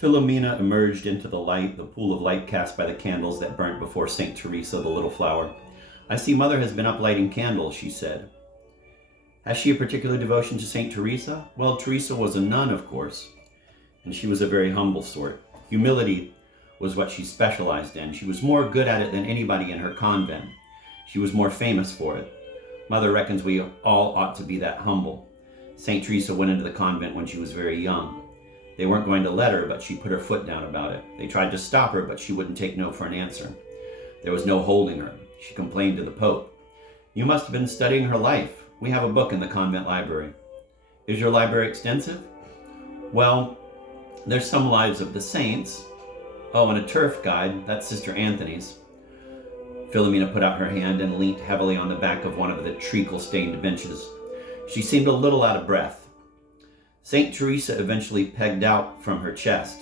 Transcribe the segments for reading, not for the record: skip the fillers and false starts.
Philomena emerged into the light, the pool of light cast by the candles that burnt before St. Teresa, the little flower. "I see Mother has been up lighting candles," she said. "Has she a particular devotion to St. Teresa?" "Well, Teresa was a nun, of course, and she was a very humble sort. Humility was what she specialized in. She was more good at it than anybody in her convent. She was more famous for it. Mother reckons we all ought to be that humble. St. Teresa went into the convent when she was very young. They weren't going to let her, but she put her foot down about it. They tried to stop her, but she wouldn't take no for an answer. There was no holding her. She complained to the Pope. You must have been studying her life. We have a book in the convent library." "Is your library extensive?" "Well, there's some lives of the saints. Oh, and a turf guide. That's Sister Anthony's." Philomena put out her hand and leant heavily on the back of one of the treacle-stained benches. She seemed a little out of breath. St. Teresa eventually pegged out from her chest,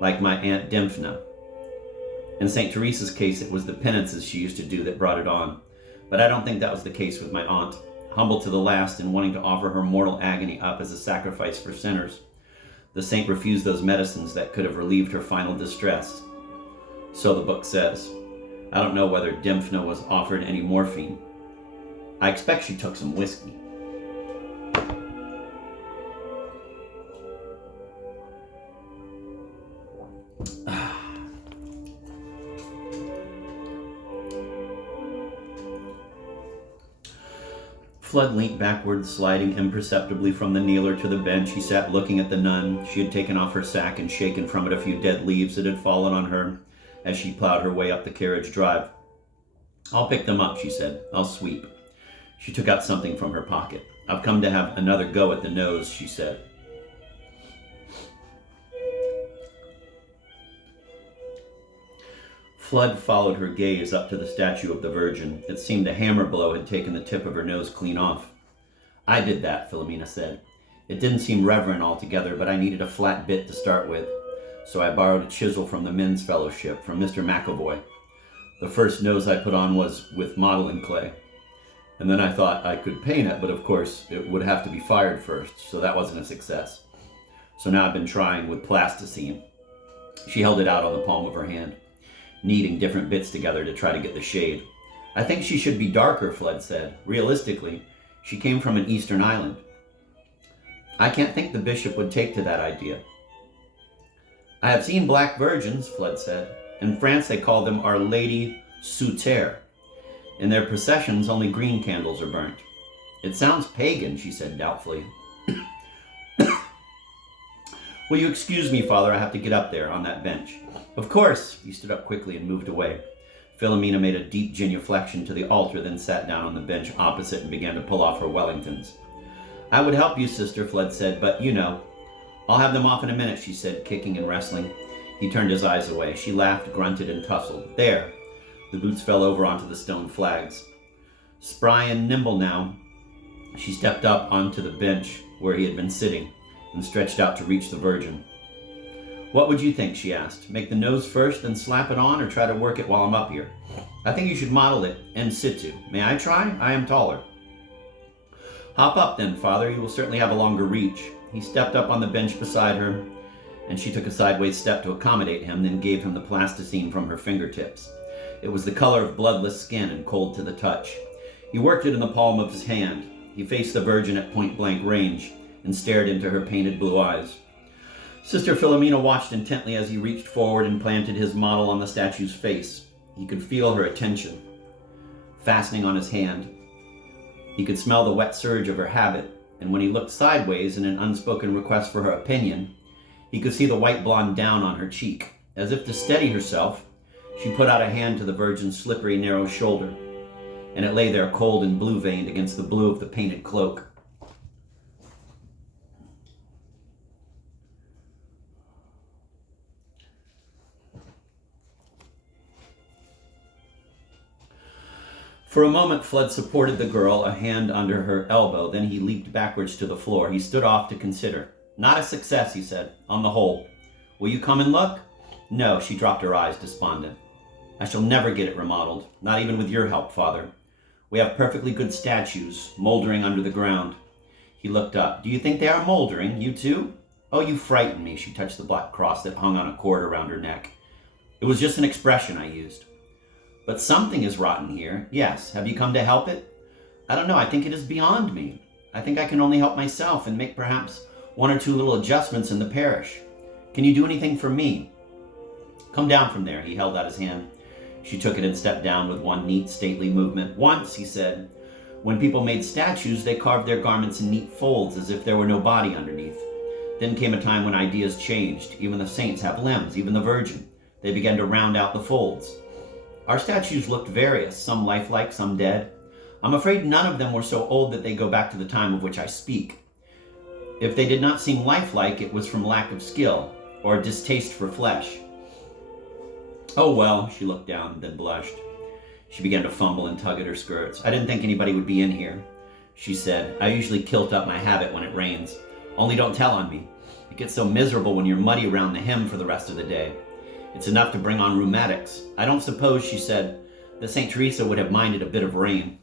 like my Aunt Dymphna. In St. Teresa's case, it was the penances she used to do that brought it on. But I don't think that was the case with my aunt. Humble to the last and wanting to offer her mortal agony up as a sacrifice for sinners, the saint refused those medicines that could have relieved her final distress. So the book says. I don't know whether Dymphna was offered any morphine. I expect she took some whiskey. Fludd leant backward, sliding imperceptibly from the kneeler to the bench. He sat looking at the nun. She had taken off her sack and shaken from it a few dead leaves that had fallen on her as she plowed her way up the carriage drive. "I'll pick them up," she said. "I'll sweep." She took out something from her pocket. "I've come to have another go at the nose," she said. Fludd followed her gaze up to the statue of the Virgin. It seemed a hammer blow had taken the tip of her nose clean off. "I did that," Philomena said. "It didn't seem reverent altogether, but I needed a flat bit to start with, so I borrowed a chisel from the men's fellowship, from Mr. McAvoy. The first nose I put on was with modeling clay, and then I thought I could paint it, but of course it would have to be fired first, so that wasn't a success. So now I've been trying with plasticine." She held it out on the palm of her hand, kneading different bits together to try to get the shade. "I think she should be darker," Fludd said. "Realistically, she came from an eastern island." "I can't think the bishop would take to that idea." "I have seen black virgins," Fludd said. "In France they call them Our Lady sous terre. In their processions only green candles are burnt." "It sounds pagan," she said doubtfully. "Will you excuse me, Father? I have to get up there on that bench." "Of course." He stood up quickly and moved away. Philomena made a deep genuflection to the altar, then sat down on the bench opposite and began to pull off her Wellingtons. "I would help you, sister," Fludd said, "but you know." "I'll have them off in a minute," she said, kicking and wrestling. He turned his eyes away. She laughed, grunted, and tussled. "There." The boots fell over onto the stone flags. Spry and nimble now, she stepped up onto the bench where he had been sitting and stretched out to reach the Virgin. "What would you think?" she asked. "Make the nose first, then slap it on, or try to work it while I'm up here?" "I think you should model it in situ. May I try? I am taller." "Hop up then, Father. You will certainly have a longer reach." He stepped up on the bench beside her, and she took a sideways step to accommodate him, then gave him the plasticine from her fingertips. It was the color of bloodless skin and cold to the touch. He worked it in the palm of his hand. He faced the Virgin at point-blank range and stared into her painted blue eyes. Sister Philomena watched intently as he reached forward and planted his model on the statue's face. He could feel her attention fastening on his hand. He could smell the wet surge of her habit, and when he looked sideways in an unspoken request for her opinion, he could see the white blonde down on her cheek. As if to steady herself, she put out a hand to the Virgin's slippery, narrow shoulder, and it lay there cold and blue-veined against the blue of the painted cloak. For a moment, Fludd supported the girl, a hand under her elbow. Then he leaped backwards to the floor. He stood off to consider. "Not a success," he said, "on the whole. Will you come and look?" "No," she dropped her eyes, despondent. "I shall never get it remodeled, not even with your help, Father. We have perfectly good statues, moldering under the ground." He looked up. "Do you think they are moldering, you too?" Oh, you frightened me. She touched the black cross that hung on a cord around her neck. It was just an expression I used. But something is rotten here. Yes. Have you come to help it? I don't know. I think it is beyond me. I think I can only help myself and make perhaps one or two little adjustments in the parish. Can you do anything for me? Come down from there. He held out his hand. She took it and stepped down with one neat, stately movement. Once, he said, when people made statues, they carved their garments in neat folds as if there were no body underneath. Then came a time when ideas changed. Even the saints have limbs, even the Virgin. They began to round out the folds. Our statues looked various, some lifelike, some dead. I'm afraid none of them were so old that they go back to the time of which I speak. If they did not seem lifelike, it was from lack of skill or a distaste for flesh. Oh well, she looked down, then blushed. She began to fumble and tug at her skirts. I didn't think anybody would be in here, she said. I usually kilt up my habit when it rains. Only don't tell on me. It gets so miserable when you're muddy around the hem for the rest of the day. It's enough to bring on rheumatics. I don't suppose, she said, that St. Teresa would have minded a bit of rain.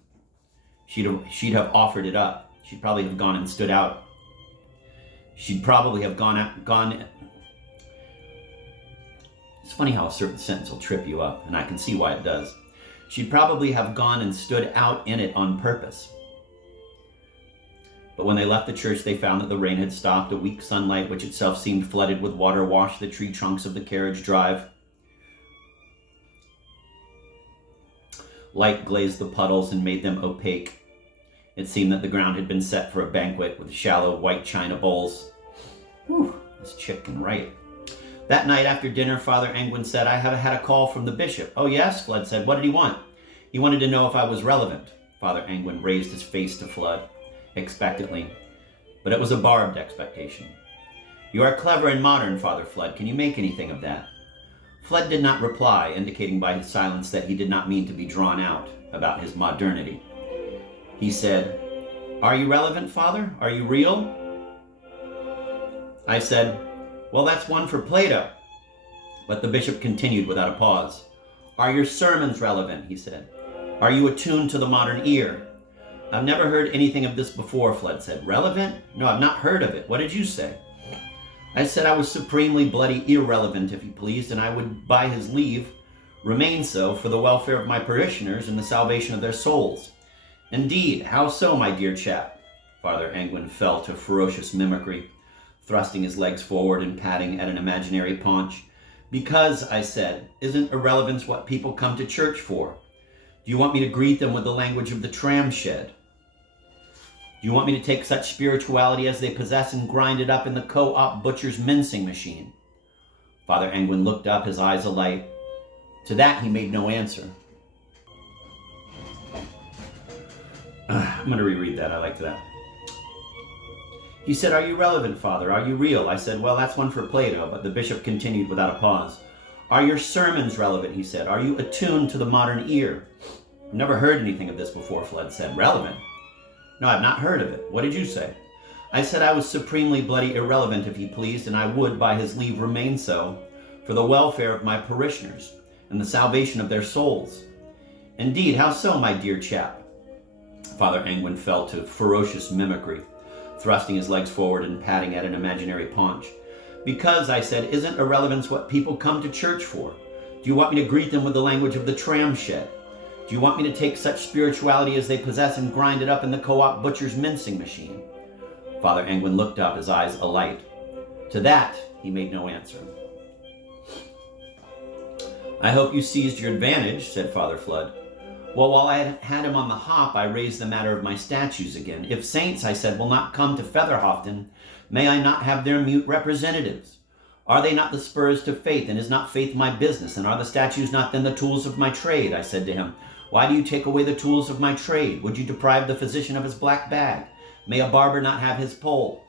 She'd have offered it up. She'd probably have gone and stood out. She'd probably have gone. It's funny how a certain sentence will trip you up, and I can see why it does. She'd probably have gone and stood out in it on purpose. But when they left the church, they found that the rain had stopped. A weak sunlight, which itself seemed flooded with water, washed the tree trunks of the carriage drive. Light glazed the puddles and made them opaque. It seemed that the ground had been set for a banquet with shallow white china bowls. Whew, this chick can write. That night after dinner, Father Angwin said, I have had a call from the bishop. Oh yes, Fludd said. What did he want? He wanted to know if I was relevant. Father Angwin raised his face to Fludd, expectantly. But it was a barbed expectation. You are clever and modern, Father Fludd. Can you make anything of that? Fludd did not reply, indicating by his silence that he did not mean to be drawn out about his modernity. He said, Are you relevant, Father? Are you real? I said, Well, that's one for Plato. But the bishop continued without a pause. Are your sermons relevant? He said. Are you attuned to the modern ear? I've never heard anything of this before, Fludd said. Relevant? No, I've not heard of it. What did you say? I said I was supremely bloody irrelevant, if he pleased, and I would, by his leave, remain so for the welfare of my parishioners and the salvation of their souls. Indeed, how so, my dear chap? Father Angwin fell to ferocious mimicry, thrusting his legs forward and patting at an imaginary paunch. Because, I said, isn't irrelevance what people come to church for? Do you want me to greet them with the language of the tram shed? Do you want me to take such spirituality as they possess and grind it up in the co-op butcher's mincing machine? Father Angwin looked up, his eyes alight. To that he made no answer. I'm going to reread that. I liked that. He said, Are you relevant, Father? Are you real? I said, Well, that's one for Plato, but the bishop continued without a pause. Are your sermons relevant? He said. Are you attuned to the modern ear? I've never heard anything of this before, Fludd said. Relevant? No, I've not heard of it. What did you say? I said I was supremely bloody irrelevant, if he pleased, and I would, by his leave, remain so, for the welfare of my parishioners and the salvation of their souls. Indeed, how so, my dear chap? Father Angwin fell to ferocious mimicry, thrusting his legs forward and patting at an imaginary paunch. Because, I said, isn't irrelevance what people come to church for? Do you want me to greet them with the language of the tram shed? Do you want me to take such spirituality as they possess and grind it up in the co-op butcher's mincing machine? Father Angwin looked up, his eyes alight. To that, he made no answer. I hope you seized your advantage, said Father Fludd. Well, while I had him on the hop, I raised the matter of my statues again. If saints, I said, will not come to Featherhofton, may I not have their mute representatives? Are they not the spurs to faith, and is not faith my business? And are the statues not then the tools of my trade? I said to him, Why do you take away the tools of my trade? Would you deprive the physician of his black bag? May a barber not have his pole?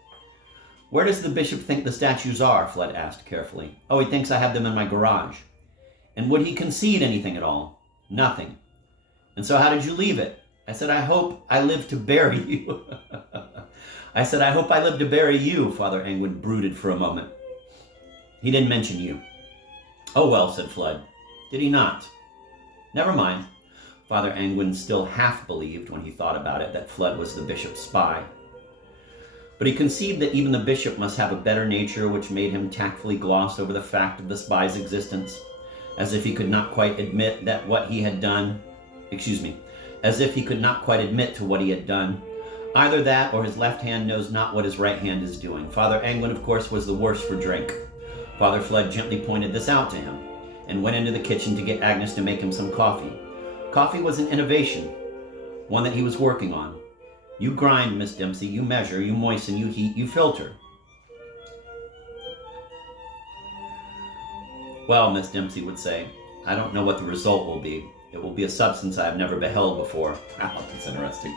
Where does the bishop think the statues are? Fludd asked carefully. Oh, he thinks I have them in my garage. And would he concede anything at all? Nothing. And so how did you leave it? I said, I hope I live to bury you. I said, I hope I live to bury you, Father Angwin brooded for a moment. He didn't mention you. Oh, well, said Fludd. Did he not? Never mind. Father Angwin still half believed, when he thought about it, that Fludd was the bishop's spy. But he conceived that even the bishop must have a better nature, which made him tactfully gloss over the fact of the spy's existence, as if he could not quite admit that what he had done, as if he could not quite admit to what he had done. Either that, or his left hand knows not what his right hand is doing. Father Anglin, of course, was the worse for drink. Father Fludd gently pointed this out to him, and went into the kitchen to get Agnes to make him some coffee. Coffee was an innovation, one that he was working on. You grind, Miss Dempsey, you measure, you moisten, you heat, you filter. Well, Miss Dempsey would say, I don't know what the result will be. It will be a substance I have never beheld before. Wow, that's interesting.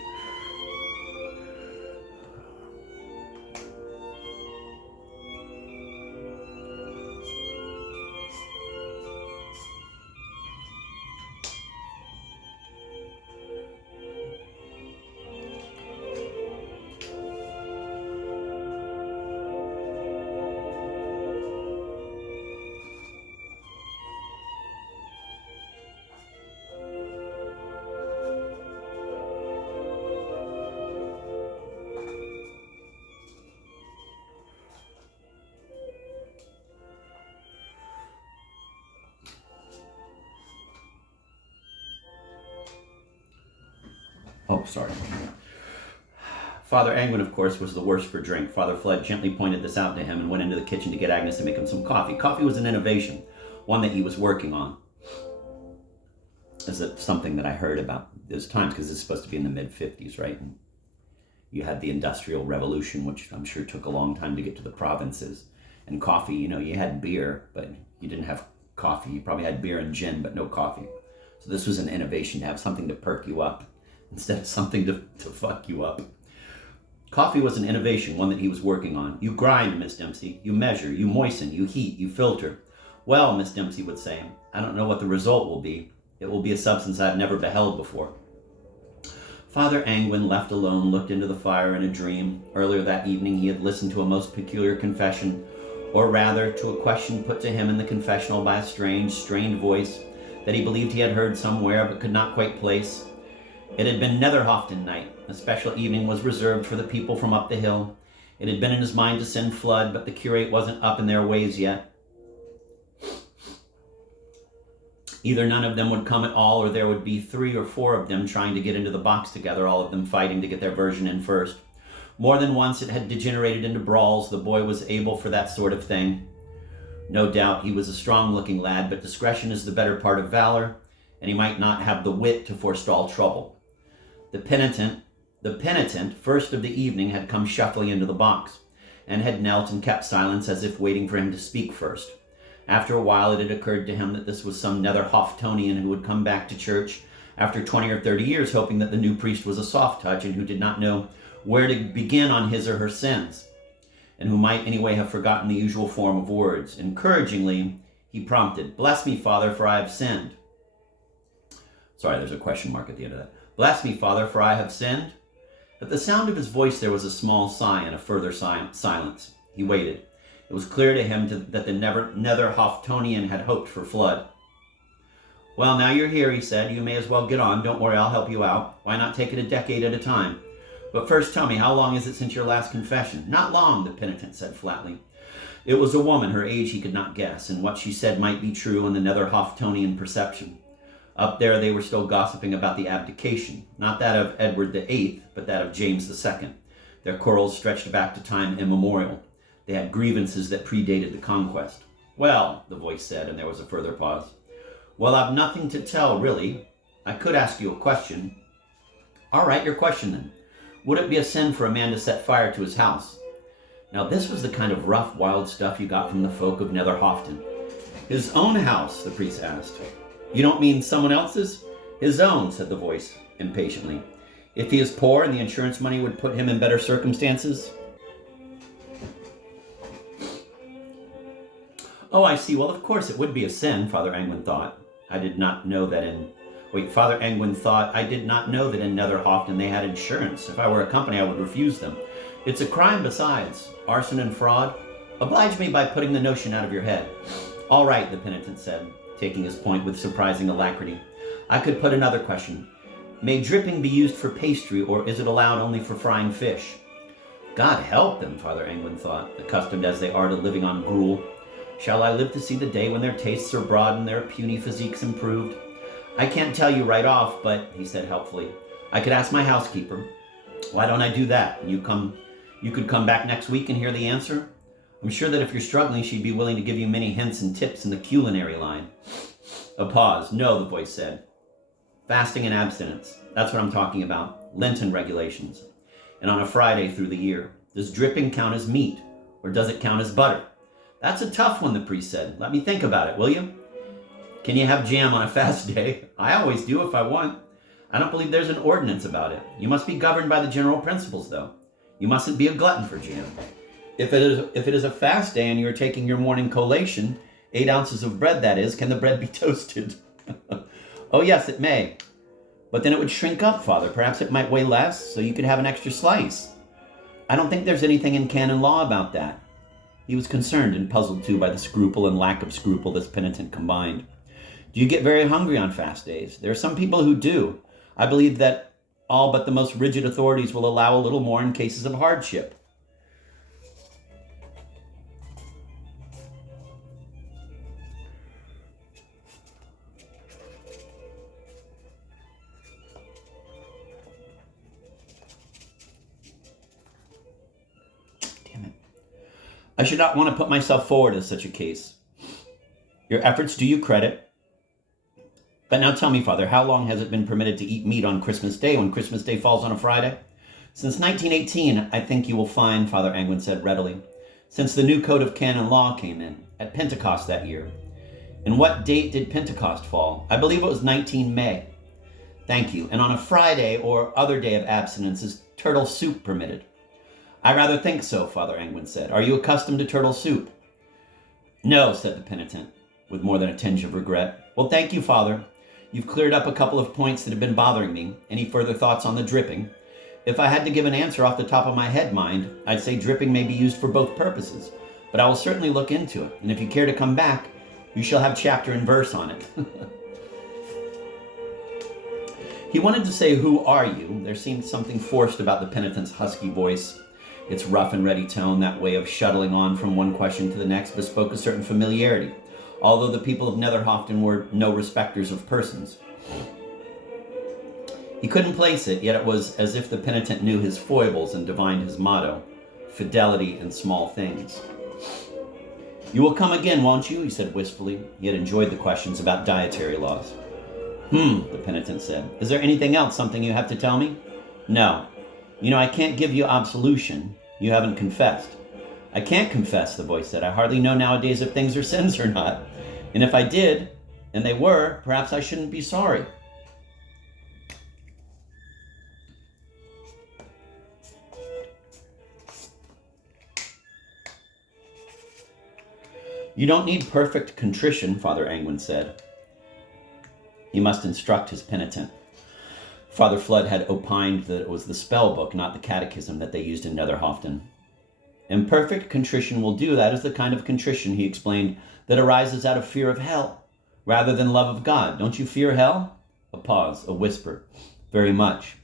Oh, sorry. Father Anglin, of course, was the worse for drink. Father Fludd gently pointed this out to him and went into the kitchen to get Agnes to make him some coffee. Coffee was an innovation, one that he was working on. Is it something that I heard about those times, because this is supposed to be in the mid-50s, right? And you had the Industrial Revolution, which I'm sure took a long time to get to the provinces. And coffee, you had beer, but you didn't have coffee. You probably had beer and gin, but no coffee. So this was an innovation, to have something to perk you up instead of something to fuck you up. Coffee was an innovation, one that he was working on. You grind, Miss Dempsey. You measure, you moisten, you heat, you filter. Well, Miss Dempsey would say, I don't know what the result will be. It will be a substance I've never beheld before. Father Anglin, left alone, looked into the fire in a dream. Earlier that evening he had listened to a most peculiar confession, or rather to a question put to him in the confessional by a strange, strained voice that he believed he had heard somewhere but could not quite place. It had been Netherhofton night. A special evening was reserved for the people from up the hill. It had been in his mind to send Fludd, but the curate wasn't up in their ways yet. Either none of them would come at all, or there would be 3 or 4 of them trying to get into the box together, all of them fighting to get their version in first. More than once it had degenerated into brawls. The boy was able for that sort of thing. No doubt he was a strong-looking lad, but discretion is the better part of valor, and he might not have the wit to forestall trouble. The penitent, first of the evening, had come shuffling into the box, and had knelt and kept silence as if waiting for him to speak first. After a while it had occurred to him that this was some Netherhoftonian who had come back to church after 20 or 30 years, hoping that the new priest was a soft touch and who did not know where to begin on his or her sins, and who might anyway have forgotten the usual form of words. Encouragingly, he prompted, Bless me, Father, for I have sinned. Sorry, there's a question mark at the end of that. Bless me, Father, for I have sinned. At the sound of his voice there was a small sigh and a further silence. He waited. It was clear to him that the Netherhoftonian had hoped for Fludd. Well, now you're here, he said. You may as well get on. Don't worry, I'll help you out. Why not take it a decade at a time? But first tell me, how long is it since your last confession? Not long, the penitent said flatly. It was a woman. Her age he could not guess, and what she said might be true in the Netherhoftonian perception. Up there they were still gossiping about the abdication, not that of Edward VIII, but that of James II. Their quarrels stretched back to time immemorial. They had grievances that predated the conquest. Well, the voice said, and there was a further pause. Well, I've nothing to tell, really. I could ask you a question. All right, your question then. Would it be a sin for a man to set fire to his house? Now this was the kind of rough, wild stuff you got from the folk of Netherhofton. His own house, the priest asked. You don't mean someone else's? His own, said the voice impatiently. If he is poor and the insurance money would put him in better circumstances? Oh, I see. Well, of course it would be a sin, Father Anglin thought. I did not know that in Netherhofton they had insurance. If I were a company, I would refuse them. It's a crime besides. Arson and fraud. Oblige me by putting the notion out of your head. All right, the penitent said, taking his point with surprising alacrity. I could put another question. May dripping be used for pastry, or is it allowed only for frying fish? God help them, Father Angwin thought, accustomed as they are to living on gruel. Shall I live to see the day when their tastes are broadened, their puny physiques improved? I can't tell you right off, but, he said helpfully, I could ask my housekeeper. Why don't I do that? You could come back next week and hear the answer? I'm sure that if you're struggling, she'd be willing to give you many hints and tips in the culinary line. A pause. No, the voice said. Fasting and abstinence. That's what I'm talking about. Lenten regulations. And on a Friday through the year. Does dripping count as meat? Or does it count as butter? That's a tough one, the priest said. Let me think about it, will you? Can you have jam on a fast day? I always do if I want. I don't believe there's an ordinance about it. You must be governed by the general principles, though. You mustn't be a glutton for jam. If it is a fast day and you're taking your morning collation, 8 ounces of bread, that is, can the bread be toasted? Oh, yes, it may. But then it would shrink up, Father. Perhaps it might weigh less, so you could have an extra slice. I don't think there's anything in canon law about that. He was concerned and puzzled, too, by the scruple and lack of scruple this penitent combined. Do you get very hungry on fast days? There are some people who do. I believe that all but the most rigid authorities will allow a little more in cases of hardship. Damn it. I should not want to put myself forward as such a case. Your efforts do you credit. But now tell me, Father, how long has it been permitted to eat meat on Christmas Day when Christmas Day falls on a Friday? Since 1918, I think you will find, Father Angwin said readily, since the new code of canon law came in, at Pentecost that year. And what date did Pentecost fall? I believe it was 19 May. Thank you. And on a Friday or other day of abstinence, is turtle soup permitted? I rather think so, Father Angwin said. Are you accustomed to turtle soup? No, said the penitent, with more than a tinge of regret. Well, thank you, Father. You've cleared up a couple of points that have been bothering me. Any further thoughts on the dripping? If I had to give an answer off the top of my head, mind, I'd say dripping may be used for both purposes, but I will certainly look into it, and if you care to come back, you shall have chapter and verse on it. He wanted to say, who are you? There seemed something forced about the penitent's husky voice. Its rough and ready tone, that way of shuttling on from one question to the next, bespoke a certain familiarity, although the people of Netherhofton were no respecters of persons. He couldn't place it, yet it was as if the penitent knew his foibles and divined his motto, fidelity in small things. You will come again, won't you? He said wistfully. He had enjoyed the questions about dietary laws. The penitent said. Is there anything else, something you have to tell me? No. You know, I can't give you absolution. You haven't confessed. I can't confess, the voice said. I hardly know nowadays if things are sins or not. And if I did, and they were, perhaps I shouldn't be sorry. You don't need perfect contrition, Father Angwin said. He must instruct his penitent. Father Fludd had opined that it was the spell book, not the catechism, that they used in Netherhofton. Imperfect contrition will do. That is the kind of contrition, he explained, that arises out of fear of hell, rather than love of God. Don't you fear hell? A pause, a whisper. Very much.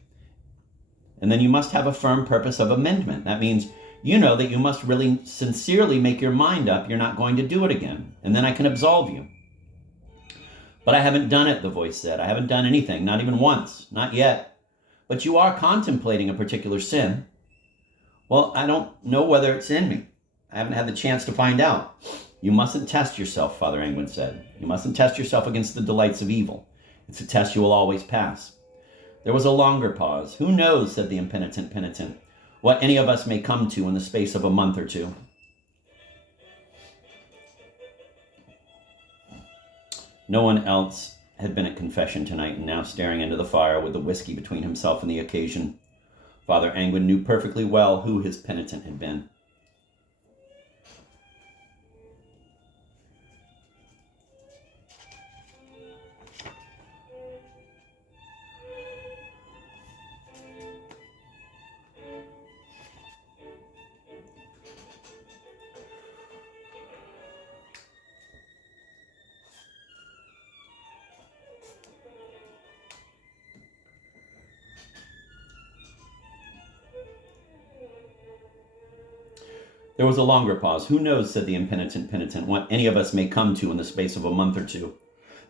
And then you must have a firm purpose of amendment. That means you know that you must really sincerely make your mind up you're not going to do it again, and then I can absolve you. But I haven't done it, the voice said. I haven't done anything, not even once, not yet. But you are contemplating a particular sin. Well, I don't know whether it's in me. I haven't had the chance to find out. You mustn't test yourself, Father Angwin said. You mustn't test yourself against the delights of evil. It's a test you will always pass. There was a longer pause. Who knows, said the impenitent penitent, what any of us may come to in the space of a month or two. No one else had been at confession tonight, and now staring into the fire with the whiskey between himself and the occasion, Father Angwin knew perfectly well who his penitent had been. There was a longer pause. "Who knows," said the impenitent penitent, "what any of us may come to in the space of a month or two."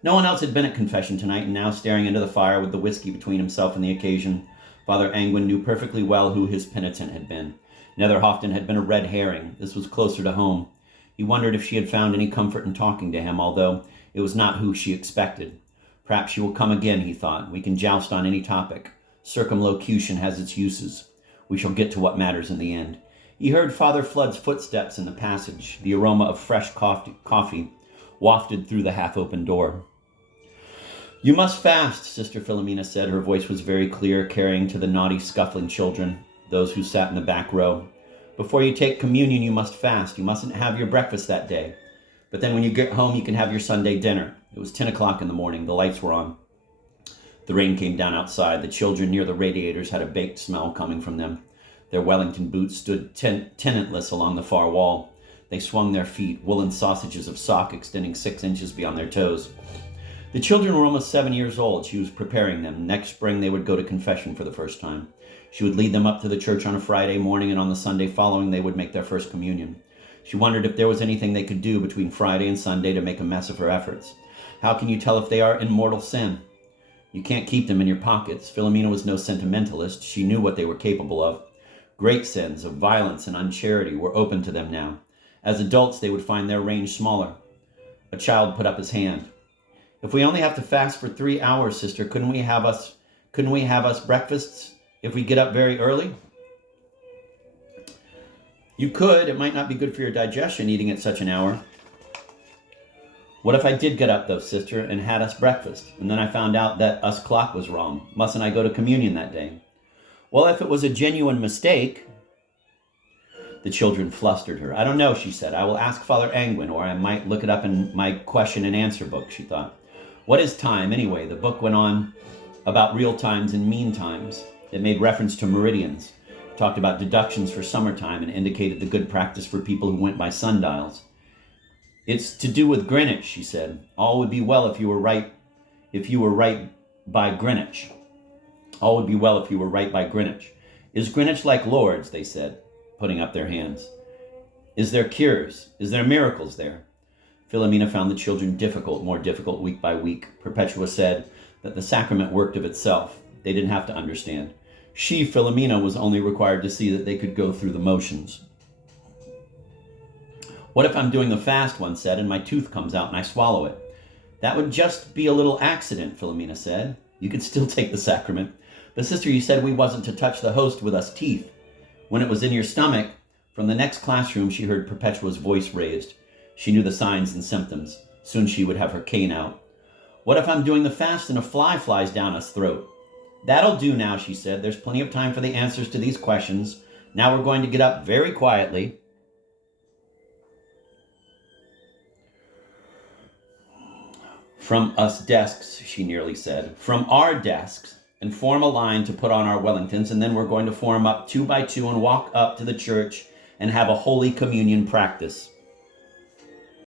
No one else had been at confession tonight, and now, staring into the fire with the whiskey between himself and the occasion, Father Angwin knew perfectly well who his penitent had been. Netherhofton had been a red herring. This was closer to home. He wondered if she had found any comfort in talking to him, although it was not who she expected. Perhaps she will come again, he thought. We can joust on any topic. Circumlocution has its uses. We shall get to what matters in the end. He heard Father Fludd's footsteps in the passage. The aroma of fresh coffee wafted through the half-open door. "You must fast," Sister Philomena said. Her voice was very clear, carrying to the naughty, scuffling children, those who sat in the back row. "Before you take communion, you must fast. You mustn't have your breakfast that day. But then when you get home, you can have your Sunday dinner." It was 10 o'clock in the morning. The lights were on. The rain came down outside. The children near the radiators had a baked smell coming from them. Their Wellington boots stood tenantless along the far wall. They swung their feet, woolen sausages of sock extending 6 inches beyond their toes. The children were almost 7 years old. She was preparing them. Next spring, they would go to confession for the first time. She would lead them up to the church on a Friday morning, and on the Sunday following, they would make their first communion. She wondered if there was anything they could do between Friday and Sunday to make a mess of her efforts. How can you tell if they are in mortal sin? You can't keep them in your pockets. Philomena was no sentimentalist. She knew what they were capable of. Great sins of violence and uncharity were open to them now. As adults, they would find their range smaller. A child put up his hand. "If we only have to fast for 3 hours, sister, couldn't we have us breakfasts if we get up very early?" "You could. It might not be good for your digestion eating at such an hour." "What if I did get up, though, sister, and had us breakfast, and then I found out that us clock was wrong? Mustn't I go to communion that day?" "Well, if it was a genuine mistake..." The children flustered her. "I don't know," she said. "I will ask Father Angwin, or I might look it up in my question and answer book," she thought. What is time, anyway? The book went on about real times and mean times. It made reference to meridians. It talked about deductions for summertime and indicated the good practice for people who went by sundials. "It's to do with Greenwich," she said. "All would be well if you were right by Greenwich. All would be well if you were right by Greenwich. Is Greenwich like Lourdes?" they said, putting up their hands. "Is there cures? Is there miracles there?" Philomena found the children difficult, more difficult week by week. Perpetua said that the sacrament worked of itself. They didn't have to understand. She, Philomena, was only required to see that they could go through the motions. "What if I'm doing the fast," one said, "and my tooth comes out and I swallow it?" "That would just be a little accident," Philomena said. "You could still take the sacrament." "But sister, you said we wasn't to touch the host with us teeth. When it was in your stomach..." From the next classroom, she heard Perpetua's voice raised. She knew the signs and symptoms. Soon she would have her cane out. "What if I'm doing the fast and a fly flies down us throat?" "That'll do now," she said. "There's plenty of time for the answers to these questions. Now we're going to get up very quietly." "From us desks," she nearly said. "From our desks, and form a line to put on our Wellingtons, and then we're going to form up 2 by 2 and walk up to the church and have a Holy Communion practice."